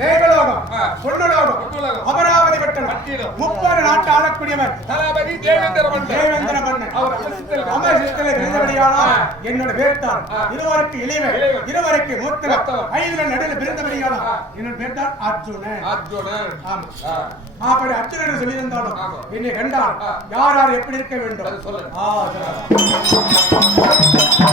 தேவலோகம், பொன்னுலோகம், அமராவதி பட்டணம், 30 நாட்டு ஆளக்கூடியவர் தளபதி தேவேந்திர மன்னன். அமரசித்தலை பிறந்தபடியானால் என்னோட பேர் தான் இருவருக்கு இளைவர், இருவருக்கு மூத்தவர், 5 நடுவில் பிறந்தபடியானால் என்னோட பேர் தான் அர்ஜுனன். அப்படி அர்ஜுனன் சொல்லியிருந்தாலும் என்னை கண்டால் யார் யார் எப்படி இருக்க வேண்டும்?